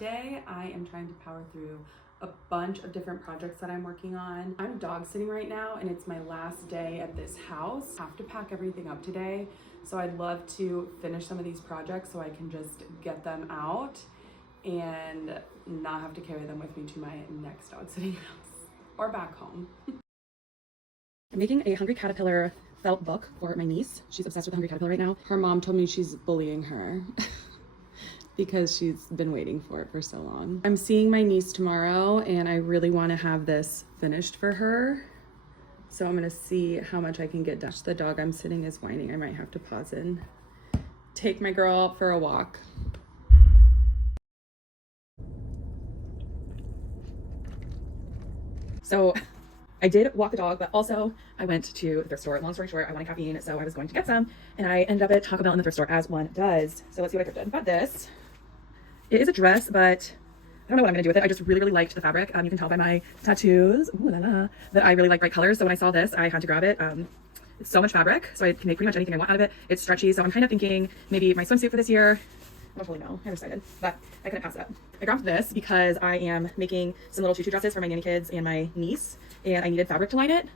Today I am trying to power through a bunch of different projects that I'm working on. I'm dog sitting right now and it's my last day at this house. I have to pack everything up today, so I'd love to finish some of these projects so I can just get them out and not have to carry them with me to my next dog sitting house or back home. I'm making a Hungry Caterpillar felt book for my niece. She's obsessed with Hungry Caterpillar right now. Her mom told me she's bullying her because she's been waiting for it for so long. I'm seeing my niece tomorrow and I really want to have this finished for her. So I'm gonna see how much I can get done. The dog I'm sitting is whining. I might have to pause and take my girl out for a walk. So I did walk the dog, but also I went to the thrift store. Long story short, I wanted caffeine, so I was going to get some, and I ended up at Taco Bell in the thrift store, as one does. So let's see what I thrifted. I got this. It is a dress, but I don't know what I'm gonna do with it. I just really liked the fabric. You can tell by my tattoos, ooh la la, that I really like bright colors. So when I saw this, I had to grab it. It's so much fabric, so I can make pretty much anything I want out of it. It's stretchy, so I'm kind of thinking maybe my swimsuit for this year. I don't really know. I'm excited, but I couldn't pass it up. I grabbed this because I am making some little tutu dresses for my nanny kids and my niece, and I needed fabric to line it,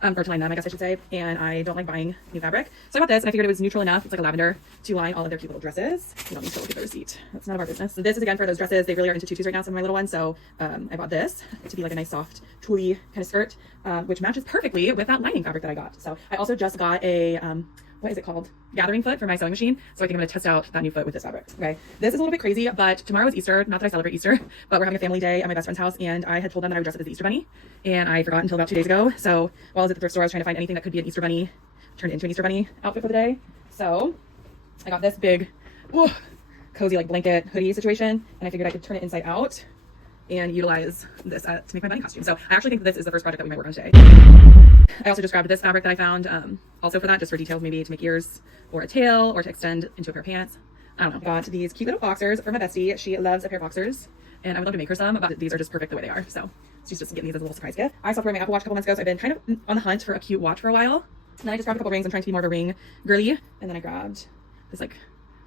or to line them, I guess I should say, and I don't like buying new fabric. So I got this, and I figured it was neutral enough. It's like a lavender to line all of their cute little dresses. You don't need to look at the receipt. That's none of our business. So this is again for those dresses. They really are into tutus right now, some of my little ones, so I bought this to be like a nice soft tulle kind of skirt, which matches perfectly with that lining fabric that I got. So I also just got a what is it called? Gathering foot for my sewing machine. So I think I'm gonna test out that new foot with this fabric. Okay, this is a little bit crazy, but tomorrow is Easter. Not that I celebrate Easter, but we're having a family day at my best friend's house, and I had told them that I would dress up as the Easter bunny, and I forgot until about 2 days ago. So while I was at the thrift store, I was trying to find anything that could be an Easter bunny, turned into an Easter bunny outfit for the day. So I got this big, cozy like blanket hoodie situation, and I figured I could turn it inside out and utilize this to make my bunny costume. So I actually think this is the first project that we might work on today. I also just grabbed this fabric that I found also for that, just for details, maybe to make ears or a tail or to extend into a pair of pants. I don't know. I got these cute little boxers for my bestie. She loves a pair of boxers and I would love to make her some, but these are just perfect the way they are. So she's just getting these as a little surprise gift. I stopped wearing my Apple Watch a couple months ago, so I've been kind of on the hunt for a cute watch for a while. And then I just grabbed a couple rings. I'm trying to be more of a ring girly. And then I grabbed this like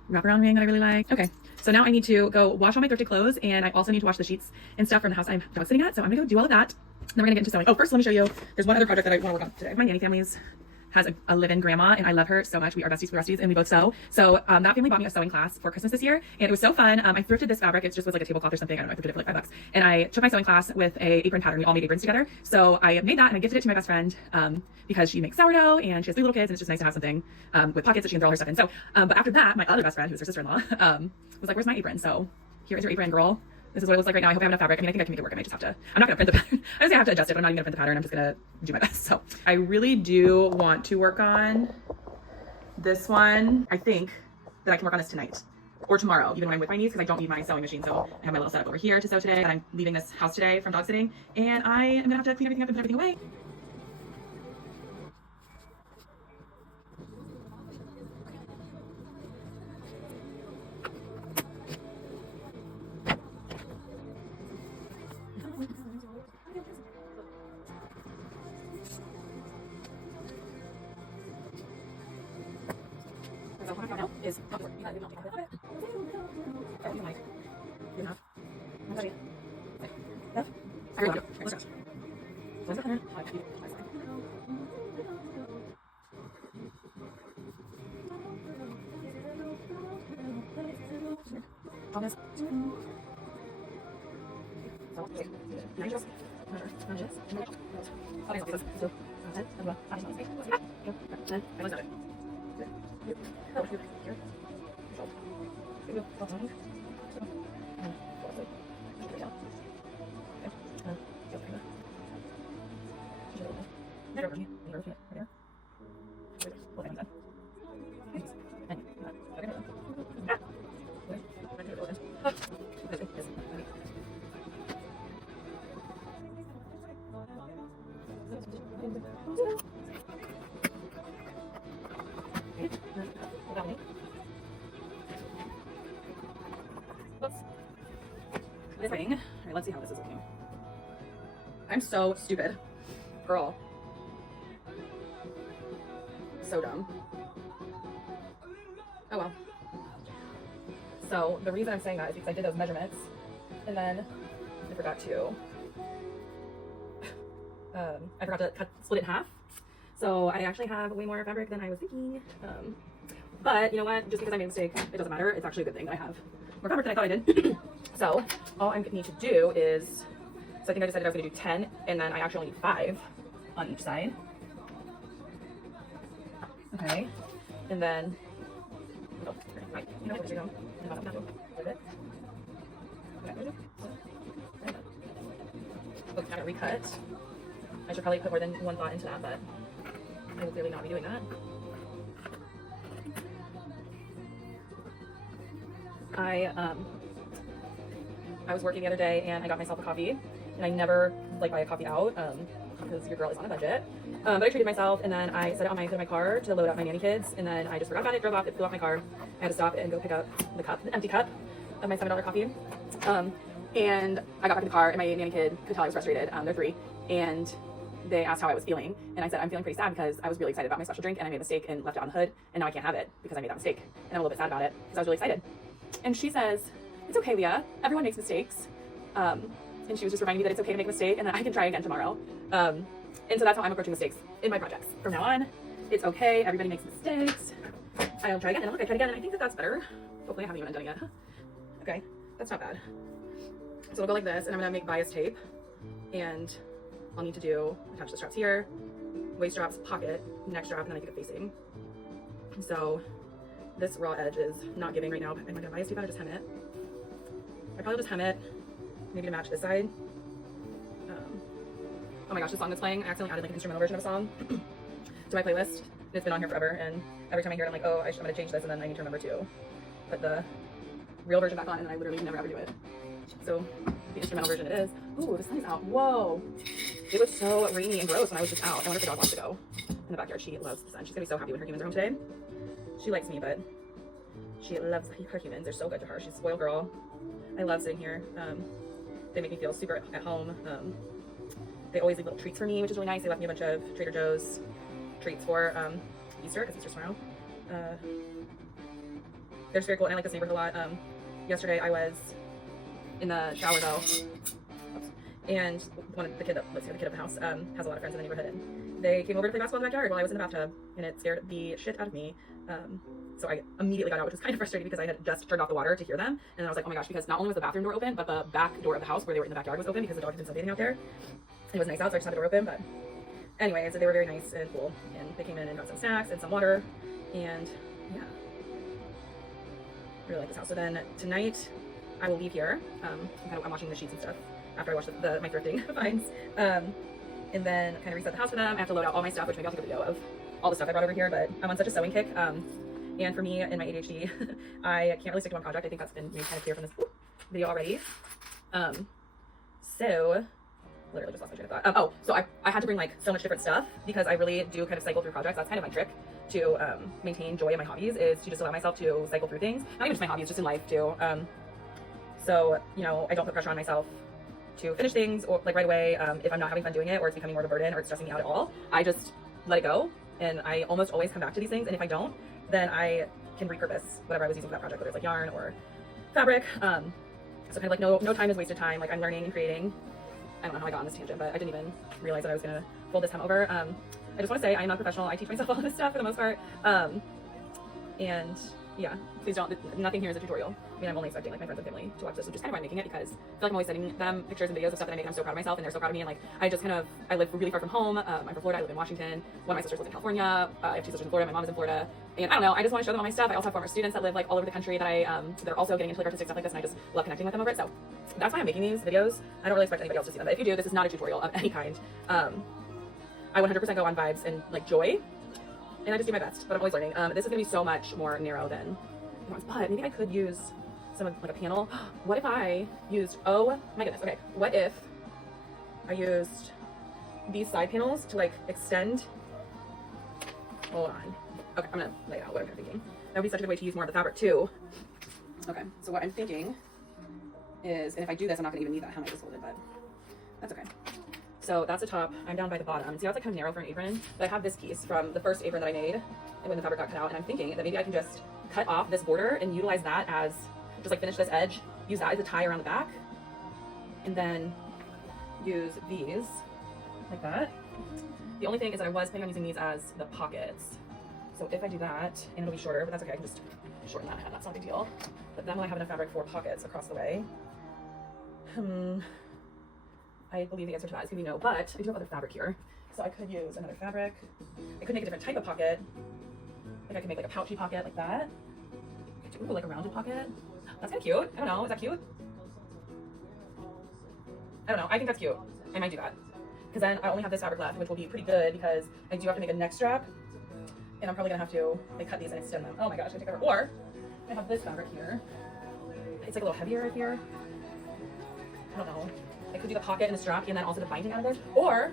wraparound ring that I really like. Okay, so now I need to go wash all my thrifted clothes, and I also need to wash the sheets and stuff from the house I'm dog sitting at. So I'm gonna go do all of that. Then we're gonna get into sewing. Oh, first let me show you. There's one other project that I want to work on today. My nanny family's has a live-in grandma, and I love her so much. We are besties, and we both sew. So that family bought me a sewing class for Christmas this year, and it was so fun. I thrifted this fabric. It just was like a tablecloth or something. I don't know. I thrifted it for like $5, and I took my sewing class with a apron pattern. We all made aprons together. So I made that, and I gifted it to my best friend because she makes sourdough, and she has 3 little kids, and it's just nice to have something with pockets that she can throw all her stuff in. So, but after that, my other best friend, who's her sister-in-law, was like, "Where's my apron?" So here is your apron, girl. This is what it looks like right now. I hope I have enough fabric. I mean, I think I can make it work. I might just have to, I'm not going to print the pattern. I just have to adjust it, but I'm not even going to print the pattern. I'm just going to do my best. So I really do want to work on this one. I think that I can work on this tonight or tomorrow, even when I'm with my niece, because I don't need my sewing machine. So I have my little setup over here to sew today, and I'm leaving this house today from dog sitting, and I am going to have to clean everything up and put everything away. So what I found out is not work. I did not take off it. Oh, you might. Good enough. I'm ready. Enough? I really do. Let's go. So I'm just gonna hide you. On this. So, okay. Now you just measure. Okay, so this. So, that's it. And well, I just want to say. Then, I was done. Oh, here. Here. Here we go. That's fine. This thing. All right, let's see how this is looking. I'm so stupid. Girl. So dumb. Oh well. So the reason I'm saying that is because I did those measurements And then I forgot to split it in half. So I actually have way more fabric than I was thinking. But you know what? Just because I made a mistake, it doesn't matter. It's actually a good thing that I have more fabric than I thought I did. So all I need to do is, so I think I decided I was going to do 10, and then I actually only need 5 on each side. Okay, and then, oh, right, you know, where'd you go? Oh, I gotta recut. I should probably put more than one thought into that, but I will clearly not be doing that. I was working the other day and I got myself a coffee, and I never like buy a coffee out because your girl is on a budget. But I treated myself, and then I set it on my hood of my car to load up my nanny kids, and then I just forgot about it, drove off, it flew off my car. I had to stop and go pick up the empty cup of my $7 coffee. And I got back in the car, and my nanny kid could tell I was frustrated. They're 3, and they asked how I was feeling, and I said I'm feeling pretty sad because I was really excited about my special drink, and I made a mistake and left it on the hood, and now I can't have it because I made that mistake, and I'm a little bit sad about it because I was really excited. And she says, "It's okay, Leah. Everyone makes mistakes." And she was just reminding me that it's okay to make a mistake and that I can try again tomorrow. And so that's how I'm approaching mistakes in my projects. From now on, it's okay. Everybody makes mistakes. I'll try again, and look, I tried again, and I think that that's better. Hopefully I haven't even done it yet. Okay, that's not bad. So it'll go like this, and I'm gonna make bias tape, and I'll need to attach the straps here, waist straps, pocket, neck strap, and then I think of facing. So this raw edge is not giving right now, but I'm gonna bias tape out or just hem it. I probably just hem it, maybe to match this side. Oh my gosh, the song that's playing, I accidentally added like an instrumental version of a song to my playlist. It's been on here forever, and every time I hear it, I'm like, oh, I'm gonna change this, and then I need to remember to put the real version back on, and I literally never ever do it. So the instrumental version it is. Ooh, the sun is out. Whoa. It was so rainy and gross when I was just out. I wonder if the dog wants to go in the backyard. She loves the sun. She's gonna be so happy when her humans are home today. She likes me, but she loves her humans. They're so good to her. She's a spoiled girl. I love sitting here. They make me feel super at home. They always leave little treats for me, which is really nice. They left me a bunch of Trader Joe's treats for Easter, because Easter's tomorrow. They're just very cool, and I like this neighborhood a lot. Yesterday I was in the shower though, and the kid that lives here, the kid of the house, has a lot of friends in the neighborhood, and they came over to play basketball in the backyard while I was in the bathtub, and it scared the shit out of me. So I immediately got out, which was kind of frustrating because I had just turned off the water to hear them, and I was like, oh my gosh, because not only was the bathroom door open, but the back door of the house where they were in the backyard was open because the dog had been sunbathing out there. It was nice out, so I just had the door open, but anyway, so they were very nice and cool, and they came in and got some snacks and some water, and yeah, I really like this house. So then tonight I will leave here. I'm washing the sheets and stuff after I wash my thrifting finds, and then kind of reset the house for them. I have to load out all my stuff, which maybe I'll take a video of all the stuff I brought over here, but I'm on such a sewing kick. And for me, in my ADHD, I can't really stick to one project. I think that's been made kind of clear from this video already. So literally just lost my train of thought. So I had to bring like so much different stuff because I really do kind of cycle through projects. That's kind of my trick to maintain joy in my hobbies, is to just allow myself to cycle through things. Not even just my hobbies, just in life too. So, you know, I don't put pressure on myself to finish things or like right away. If I'm not having fun doing it, or it's becoming more of a burden, or it's stressing me out at all, I just let it go. And I almost always come back to these things. And if I don't, then I can repurpose whatever I was using for that project, whether it's like yarn or fabric. So kind of like no time is wasted time. Like I'm learning and creating. I don't know how I got on this tangent, but I didn't even realize that I was gonna fold this hem over. I just want to say I'm not professional. I teach myself all of this stuff for the most part. And yeah, please don't, nothing here is a tutorial. I mean, I'm only expecting like my friends and family to watch this, which is kind of why I'm making it, because I feel like I'm always sending them pictures and videos of stuff that I make, and I'm so proud of myself, and they're so proud of me. And like, I live really far from home. I'm from Florida. I live in Washington. One of my sisters lives in California. I have 2 sisters in Florida. My mom is in Florida. And I don't know, I just want to show them all my stuff. I also have former students that live like all over the country that that are also getting into like artistic stuff like this, and I just love connecting with them over it. So that's why I'm making these videos. I don't really expect anybody else to see them, but if you do, this is not a tutorial of any kind. I 100% go on vibes and like joy, and I just do my best, but I'm always learning. This is gonna be so much more narrow than but maybe I could use some of like a panel. What if I used, oh my goodness, okay, what if I used these side panels to like extend, hold on, okay, I'm gonna lay it out what I'm kind of thinking. That would be such a good way to use more of the fabric too. Okay, so what I'm thinking is, and if I do this, I'm not gonna even need that hem I just folded, but that's okay. So that's the top, I'm down by the bottom. See how it's like kind of narrow for an apron? But I have this piece from the first apron that I made, and when the fabric got cut out, and I'm thinking that maybe I can just cut off this border and utilize that as, just like finish this edge, use that as a tie around the back, and then use these like that. The only thing is that I was planning on using these as the pockets. So if I do that, and it'll be shorter, but that's okay, I can just shorten that ahead, that's not a big deal. But then will I have enough fabric for pockets across the way? I believe the answer to that is gonna be no, but I do have other fabric here. So I could use another fabric. I could make a different type of pocket. Like I could make like a pouchy pocket like that. I could do like a rounded pocket. That's kind of cute. I don't know, is that cute? I don't know, I think that's cute. I might do that. Because then I only have this fabric left, which will be pretty good because I do have to make a neck strap. And I'm probably gonna have to like cut these and extend them. Oh my gosh, I take over. Or I have this fabric here. It's like a little heavier right here. I don't know. I could do the pocket and the strap and then also the binding out of this. Or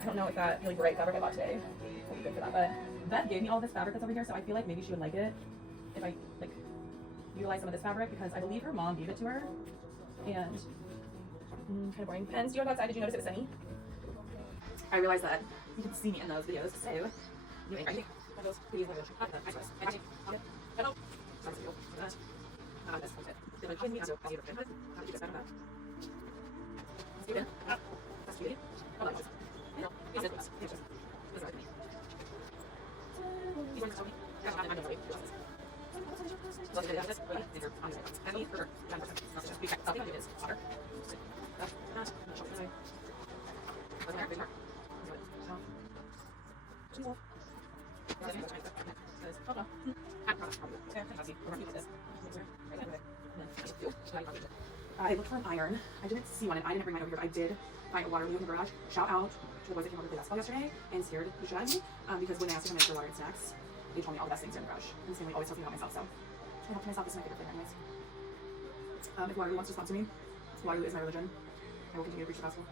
I don't know if that really bright fabric I bought today will be good for that. But Beth gave me all this fabric that's over here, so I feel like maybe she would like it if I like utilize some of this fabric because I believe her mom gave it to her. And kind of boring. Pens, do you want to go outside? Did you notice it was sunny? I realized that you can see me in those videos, so you make I think those videos are I looked for an iron. I didn't see one, and I didn't bring mine over here, but I did find a Waterloo in the garage. Shout out to the boys that came over to the basketball yesterday and scared the shit out of me because when they asked to come in for water and snacks, they told me all the best things are in the garage. And this family always tells me about myself, so I help myself. This is my favorite thing, anyways. If Waterloo wants to sponsor me, Waterloo is my religion. I will continue to preach the gospel.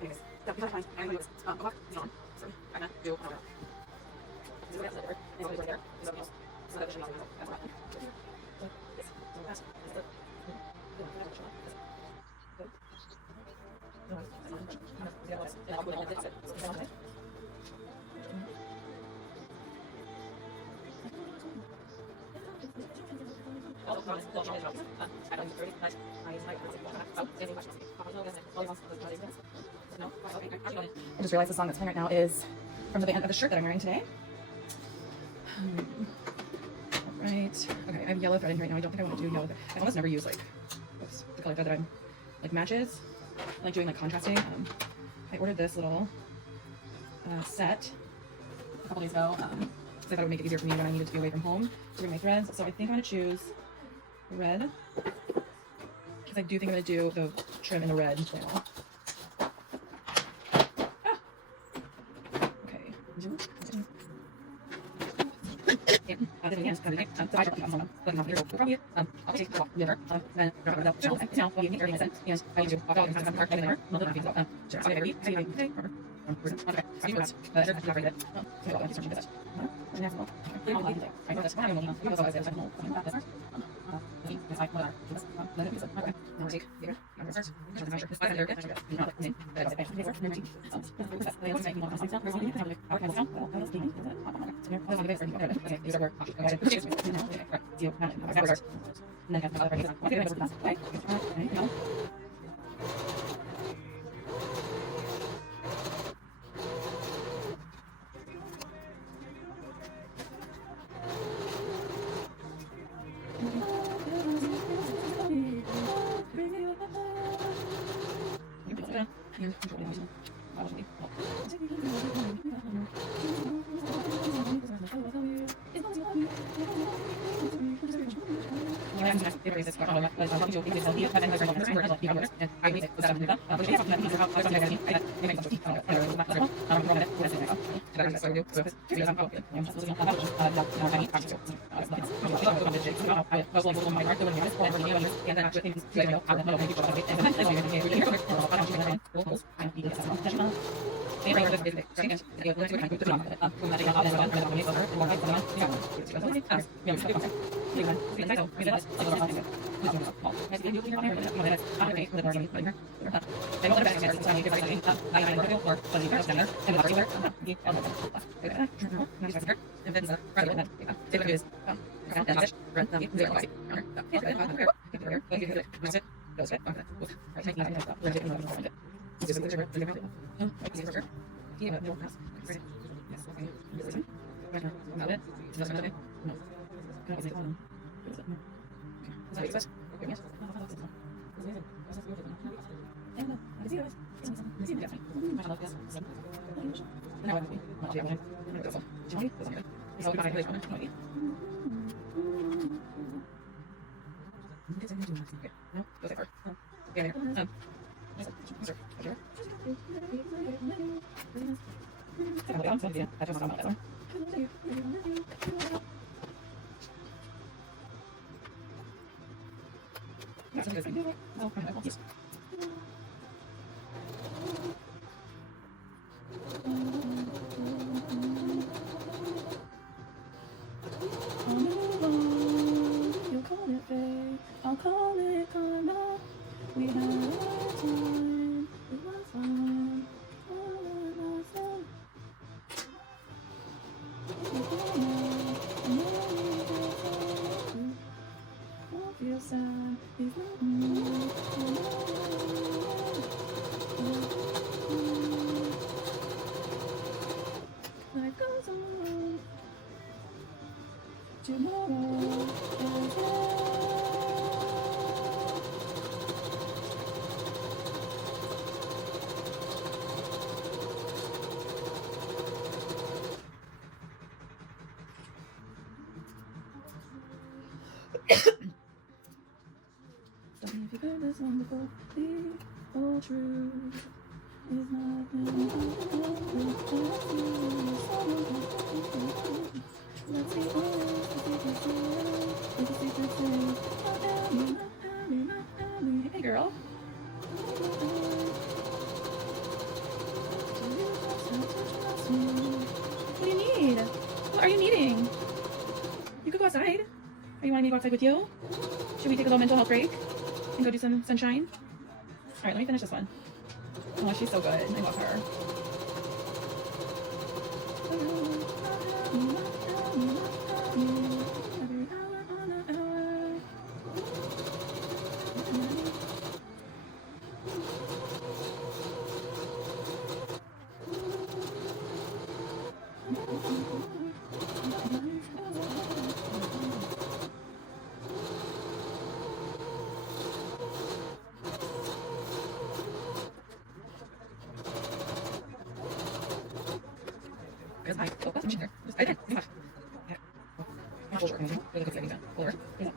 Anyways, yeah, we have time. I'm going to do this. O'clock, it's on. So, I'm going to do another. Is it right there? Is it right there? Is something else? So that should be all. That's all. Yes. That's it. I just realized the song that's playing right now is from the band of the shirt that I'm wearing today. Right. Okay, I have yellow thread in here right now. I don't think I want to do yellow thread. I almost never use like the color thread that I'm like matches. I like doing like contrasting. I ordered this little set a couple days ago because I thought it would make it easier for me when I needed to be away from home to bring my threads. So I think I'm going to choose red because I do think I'm going to do the trim in the red now. I'll call it karma. We had our time. It was fun. All it was fun. Don't feel sad. It's not me. Life goes on. Tomorrow is Tell me if you heard this wonderful, the whole truth is nothing Let's be honest, it's a secret thing. Hey girl. What do you need? What are you needing? You could go outside. Or you want me to go outside with you? Should we take a little mental health break and go do some sunshine? All right, let me finish this one. Oh, she's so good. I love her. Because I focus on here. I did. Yeah. My shoulder. Really good thing. Over. Yeah.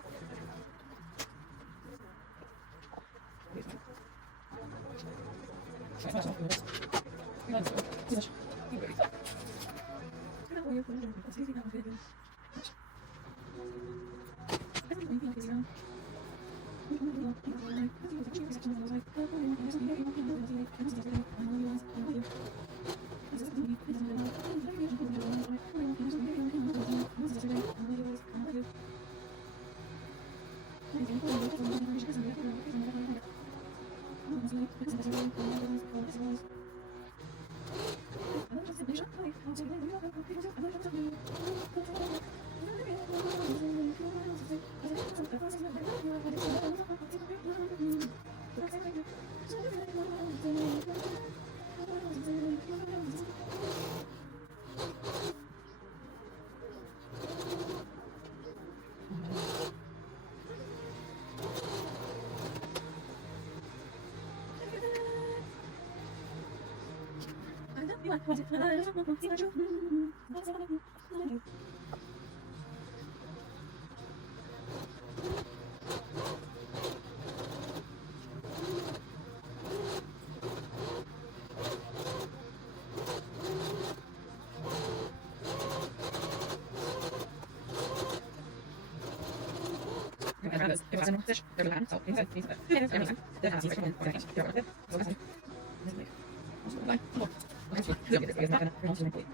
It was a fish. There was a so inside. The house is going to be like, like, oh, it's not going to be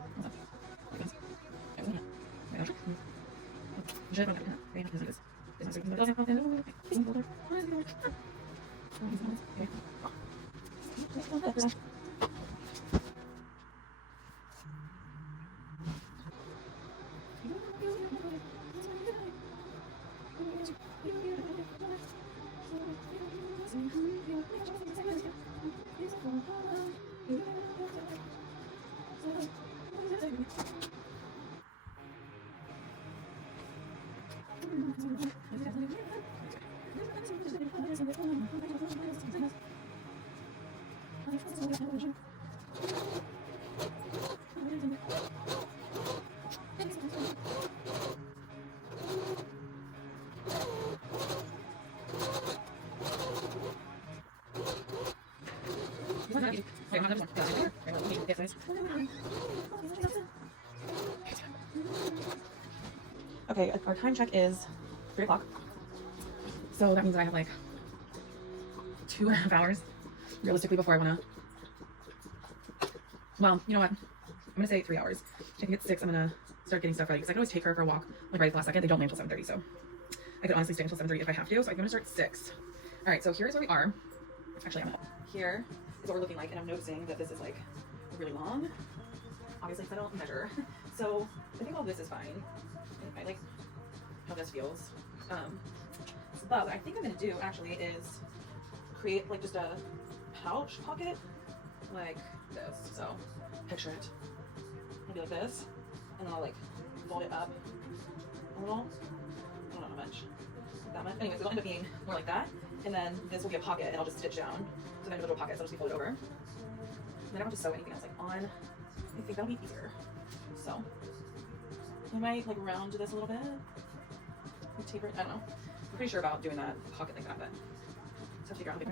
Okay, our time check is 3 o'clock. So that means that I have like 2.5 hours realistically before I want to. Well, you know what? I'm going to say 3 hours. I think it's 6. I'm going to start getting stuff ready because I can always take her for a walk like right at the last second. They don't leave until 7:30, so I could honestly stay until 7:30 if I have to. So I'm going to start at 6. All right, so here's where we are. Actually, here is what we're looking like, and I'm noticing that this is like really long. Obviously, because I don't measure. So I think all this is fine. I like how this feels. But what I think I'm going to do actually is create like just a pouch pocket like this. So picture it. It'll be like this, and then I'll like fold it up a little. I don't know how much. That much. Anyways, it'll end up being more like that. And then this will be a pocket, and I'll just stitch down to the individual pockets. So I'll just be folded over. And then I don't have to sew anything else like on. I think that'll be easier. So I might like round this a little bit. Like, taper it. I don't know. I'm pretty sure about doing that pocket like that, but so figure out how to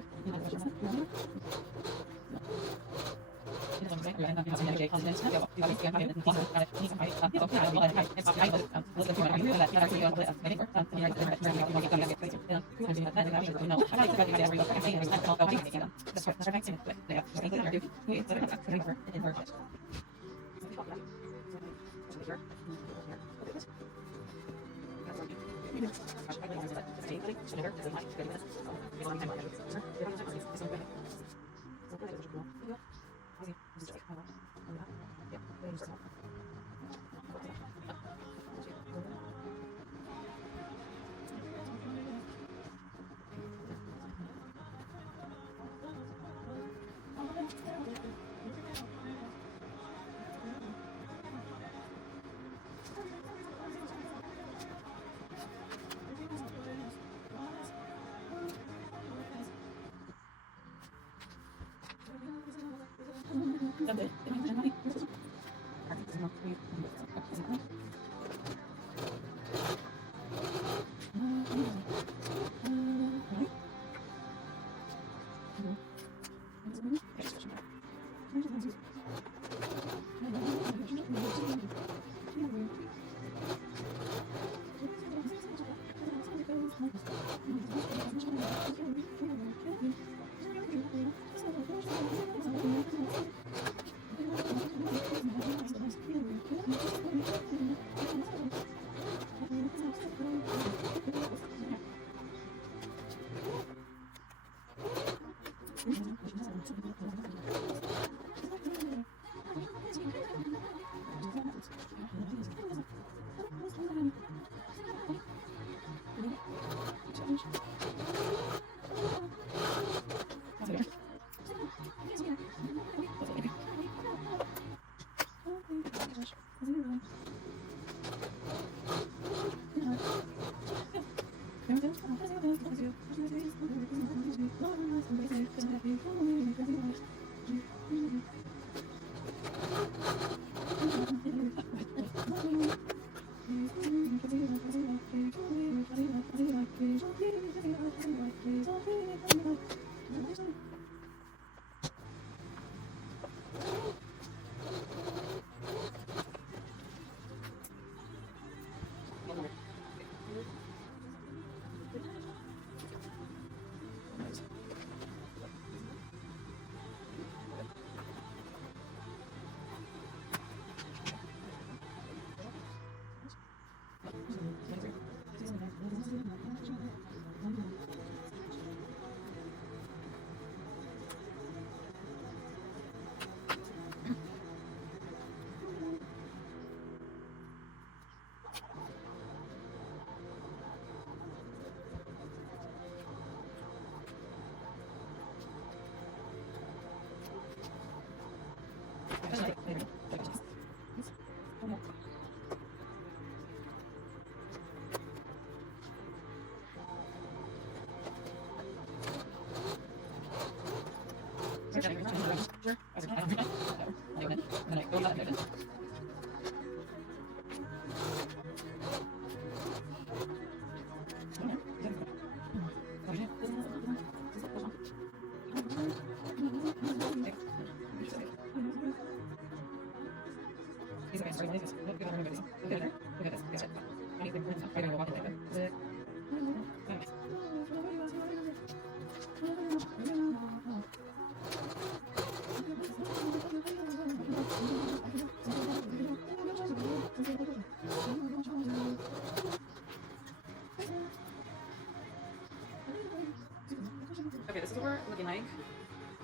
Okay, this is what we're looking like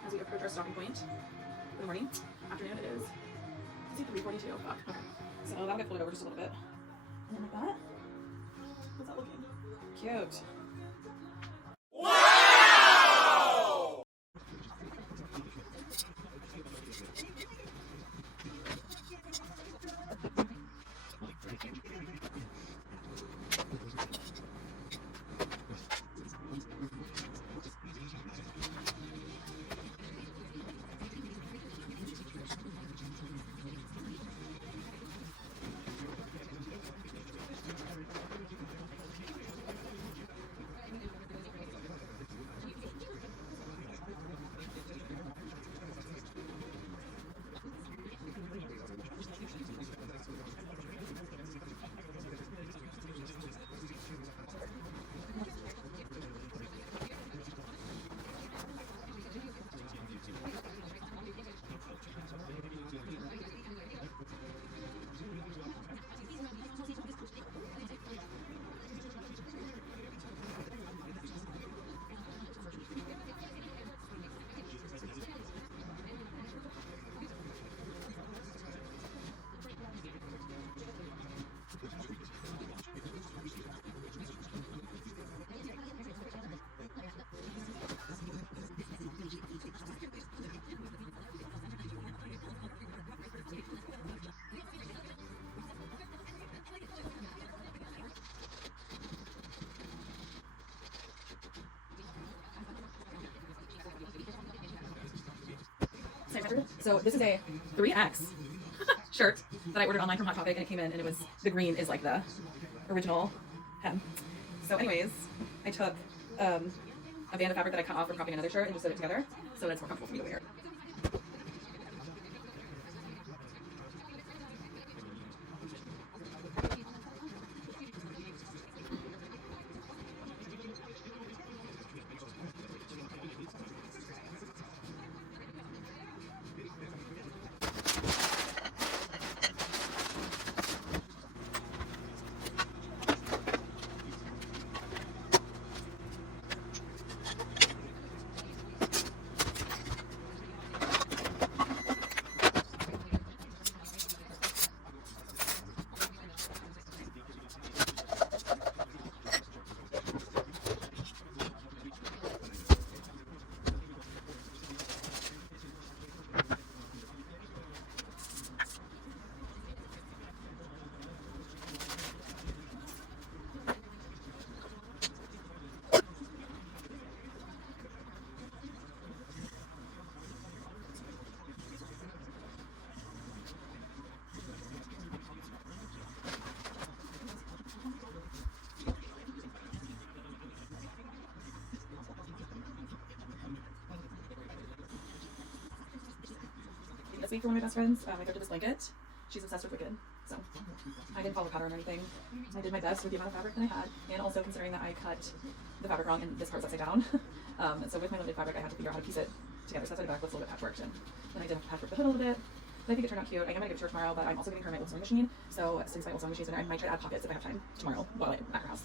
as we approach our stopping point for the morning. Afternoon it is. Is it 3:42? Fuck. Okay. So that'll get folded over just a little bit. And then like that. What's that looking? Cute. So this is a 3X shirt that I ordered online from Hot Topic, and it came in, and it was, the green is like the original hem. So anyways, I took a band of fabric that I cut off from cropping another shirt and just sewed it together so that it's more comfortable for me to wear. This week for one of my best friends, I thrifted this blanket. She's obsessed with Wicked, so I didn't follow pattern or anything. I did my best with the amount of fabric that I had, and also considering that I cut the fabric wrong and this part's upside down. And so with my limited fabric, I had to figure out how to piece it together. So that's why the back looks a little bit patchworked, and then I did have to patchwork the hood a little bit. But I think it turned out cute. I am gonna give it to her tomorrow, but I'm also giving her my old sewing machine. So since my old sewing machine's in there, I might try to add pockets if I have time tomorrow while I'm at her house.